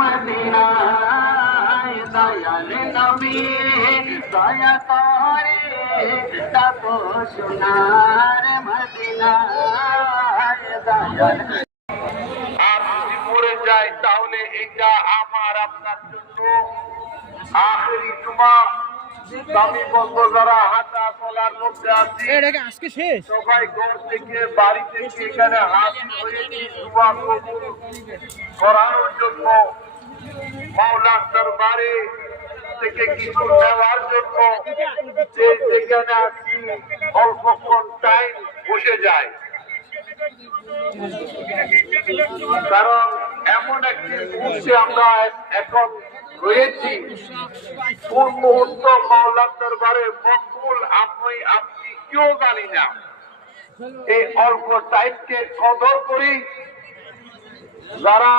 মদিনায় দয়াল নবী দয়া করে ডাকো সোনার মদিনায় দয়াল। আর যদি মরে যায় তাহলে এটা আমার আপনার জন্য আখেরি জুমা। আমি বলবো যারা হাঁটা চলার মধ্যে আছি আজকে শেষ সবাই ঘর থেকে বাড়ি থেকে এখানে হাজির হয়েছি জুমা কবুল করানোর জন্য, মাওলার দরবারে থেকে কিছু নেওয়ার জন্য। যে যেখানে আছি অল্পক্ষণ টাইম বসে যায়, কারণ এমন একটি মুহূর্তে আমরা এখন রয়েছি, কোন মুহূর্ত মাওলার দরবারে মকবুল আপনি কেউ জানি না। এই অল্প টাইমকে কদর করি, যারা